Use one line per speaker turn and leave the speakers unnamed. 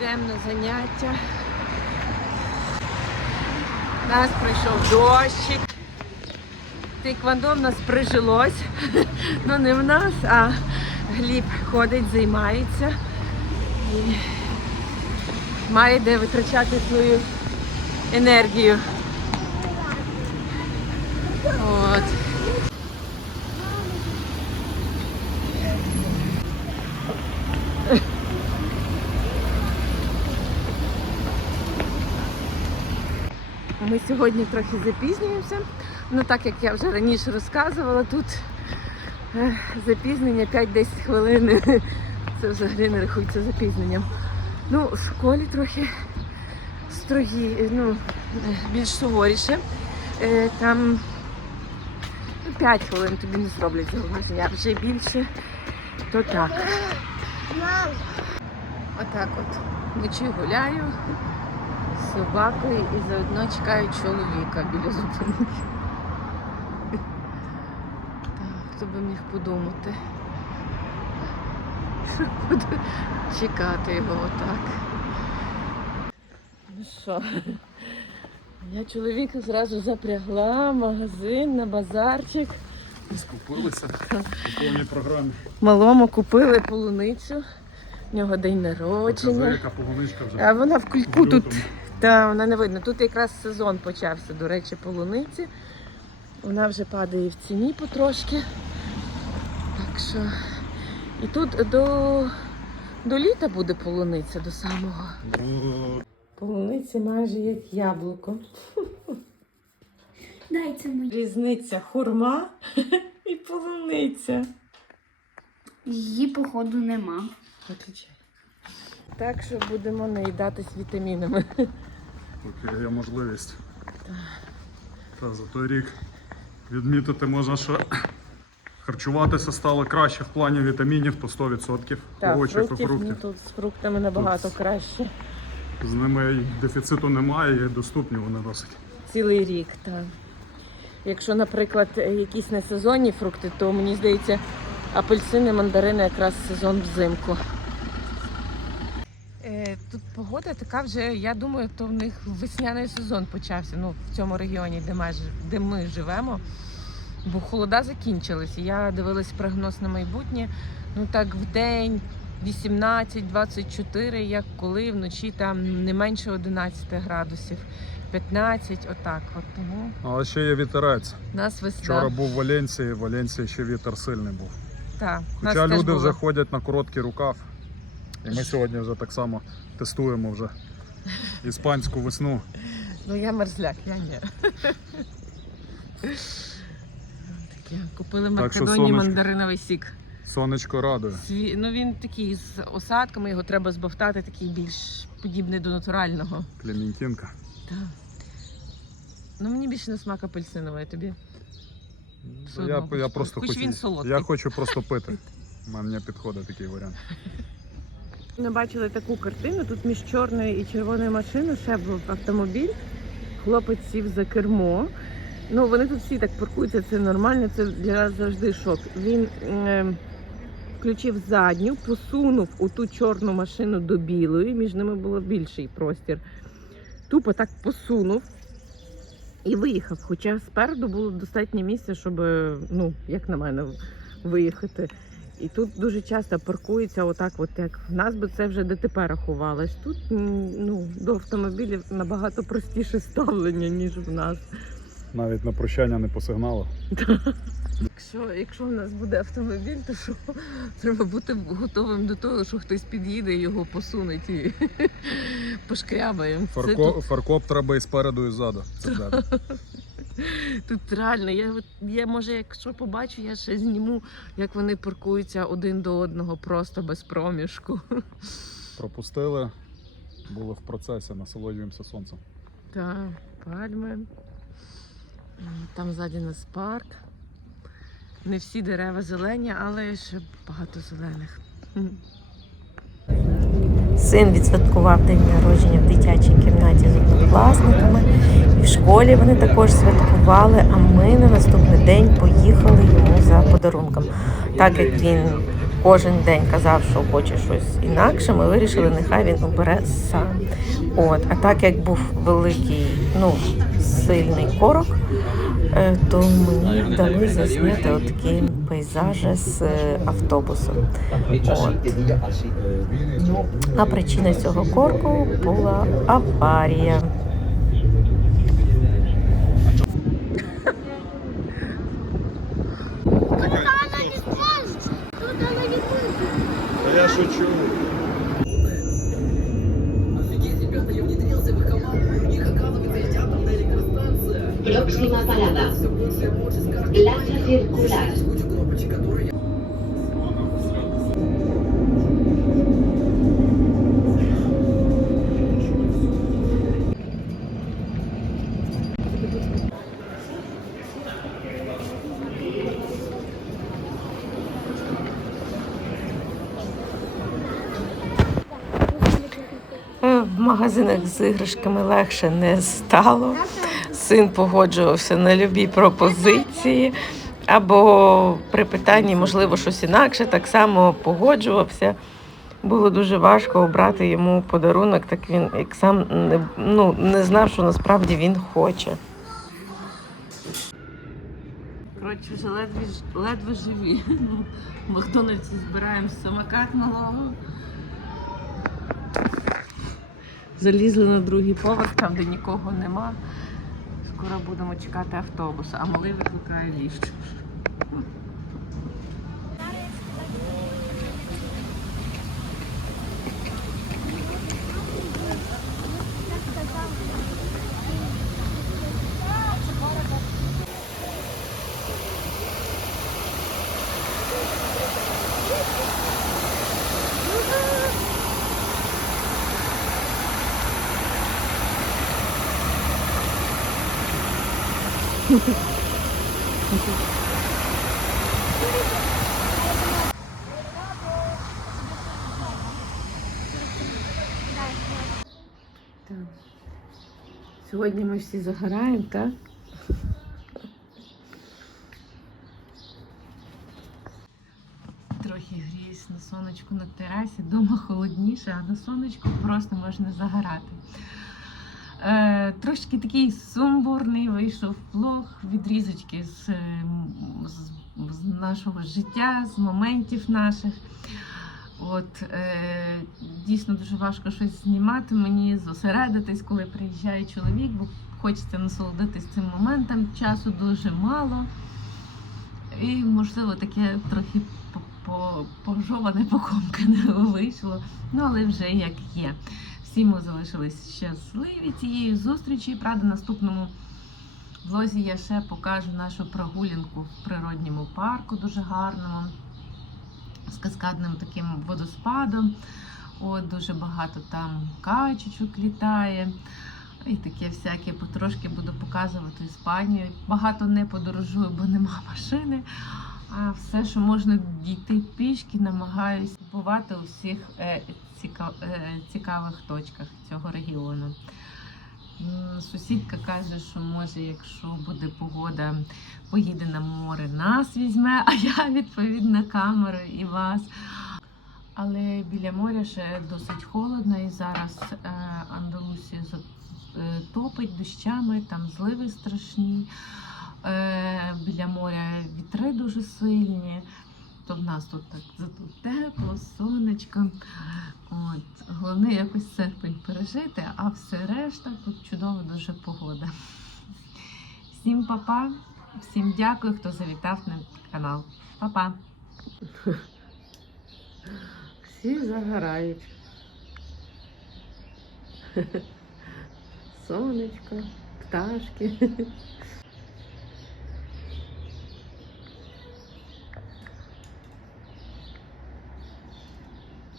Йдемо на заняття. Нас прийшов дощик. Тейквондо в нас прижилось. Ну не в нас, а Гліб ходить, займається. І має де витрачати свою енергію. От. Ми сьогодні трохи запізнюємося. Ну так як я вже раніше розказувала, тут е, запізнення 5-10 хвилин. Це взагалі не рахується запізненням. Ну, в школі трохи строгі, е, ну, більш суворіше. Е, Там 5 хвилин тобі не зроблять зауваження, а вже більше, то так. Отак от. Вночі гуляю собакою і заодно чекаю чоловіка біля зупинки. Хто би міг подумати. Буду чекати його отак. Ну що, я чоловіка зразу запрягла в магазин на базарчик.
Скупилися по повній програмі.
Малому купили полуницю. В нього день народження.
Показує, яка полуничка вже.
А вона в кульку тут. Та, вона не видно. Тут якраз сезон почався, до речі, полуниці. Вона вже падає в ціні потрошки. Так що. І тут до, до літа буде полуниця до самого. Полуниця майже як яблуко.
Дай це мені.
Різниця хурма і полуниця.
Її, походу, нема.
Виключай. Так що будемо наїдатись вітамінами.
Поки є можливість. Та за той рік відмітити можна, що харчуватися стало краще в плані вітамінів по 100%.
Так,
овочів
фруктів,
і фруктів.
ну, тут з фруктами набагато
Тут-
краще.
З ними дефіциту немає і доступні вони досить.
Цілий рік, так. Якщо, наприклад, якісь несезонні фрукти, то мені здається, апельсини, мандарини якраз сезон взимку. Погода така вже, я думаю, то в них весняний сезон почався. Ну, в цьому регіоні, де ми, де ми живемо. Бо холода закінчились. Я дивилась прогноз на майбутнє. Ну так в день 18-24, як коли вночі там не менше 11 градусів, 15, отак. От тому
Але ще є вітерець.
нас весна.
Вчора був в Валенції, в Валенції ще вітер сильний був.
Так,
Хоча люди вже ходять на короткий рукав. І ми сьогодні вже так само тестуємо вже іспанську весну.
Ну я мерзляк, я ні. Таке. Купили в
Так що
Македонії
сонечко.
мандариновий сік.
Сонечко радує.
Сві... Ну він такий з осадками, його треба збавтати, такий більш подібний до натурального.
Клементинка.
Так. Ну мені більше на смак апельсиновий, тобі. Все
Я,
одно
я
хоч-
просто
хоч
хочу,
він солодкий.
я хочу просто пити. Мені підходить такий варіант.
Ми бачили таку картину. Тут між чорною і червоною машиною ще був автомобіль. Хлопець сів за кермо. Ну, вони тут всі так паркуються, це нормально, це для нас завжди шок. Він е, включив задню, посунув у ту чорну машину до білої, між ними було більший простір. Тупо так посунув і виїхав. Хоча спереду було достатньо місця, щоб, ну, як на мене, виїхати. І тут дуже часто паркуються отак, от як в нас би це вже ДТП рахувалось. Тут ну, до автомобілів набагато простіше ставлення, ніж в нас.
Навіть на прощання не посигнало.
Якщо, якщо в нас буде автомобіль, то що треба бути готовим до того, що хтось під'їде його посунуть і пошкрябає.
Фарко,
тут,
Фаркоп треба і спереду, і ззаду.
Тут реально. Я, я може, якщо побачу, я ще зніму, як вони паркуються один до одного просто без проміжку.
Пропустили, були в процесі, насолоджуємося сонцем.
Так, пальми. Там ззаді нас парк. Не всі дерева зелені, але ще багато зелених. Син відсвяткував день народження в дитячій кімнаті з однокласниками. Школі вони також святкували, а ми на наступний день поїхали йому за подарунком. Так як він кожен день казав, що хоче щось інакше, ми вирішили, нехай він обере сам. От, а так як був великий, ну, сильний корок, е, то мені вдалося засняти от такі пейзажі з е, автобусом. От. А причина цього корку була аварія.
Plaza Circular.
Е, В магазинах з іграшками легше не стало. Син погоджувався на любі пропозиції. Або при питанні, можливо, щось інакше, так само погоджувався. Було дуже важко обрати йому подарунок, так він як сам не, ну, не знав, що насправді він хоче. Коротше, вже ледве, ледве живі. В Макдональдсі збираємо самокат малого. Залізли на другий поверх, там, де нікого нема. Скоро будемо чекати автобус, а малий викликає ліжко. Сьогодні ми всі загораємо, так? Трохи гріюсь на сонечку на терасі, дома холодніше, а на сонечку просто можна загорати. Е, трошки такий сумбурний вийшов влог, відрізочки з, ем, з, з нашого життя, з моментів наших. От е, дійсно дуже важко щось знімати мені, зосередитись, коли приїжджає чоловік, бо хочеться насолодитись цим моментом. Часу дуже мало. І, можливо, таке трохи по- по- пожоване, покомкане вийшло. Ну, але вже як є. Всі ми залишились щасливі цієї зустрічі. Правда, наступному влозі я ще покажу нашу прогулянку в природньому парку, дуже гарному з каскадним таким водоспадом. От дуже багато там качечок літає. І таке всяке потрошки буду показувати Іспанію. Багато не подорожую, бо нема машини. А все, що можна дійти пішки, намагаюсь бувати у всіх е, е, цікавих точках цього регіону. Сусідка каже, що може, якщо буде погода, поїде на море, нас візьме, а я відповідно камеру і вас. Але біля моря ще досить холодно, і зараз е, Андалусія за- е, дощами, там зливи страшні. Е, біля моря вітри дуже сильні. То в нас тут так зато тепло, сонечко. От. Головне якось серпень пережити, а все решта тут чудова дуже погода. Всім па-па, всім дякую, хто завітав на канал. Па-па! Всі загорають. Сонечко, пташки.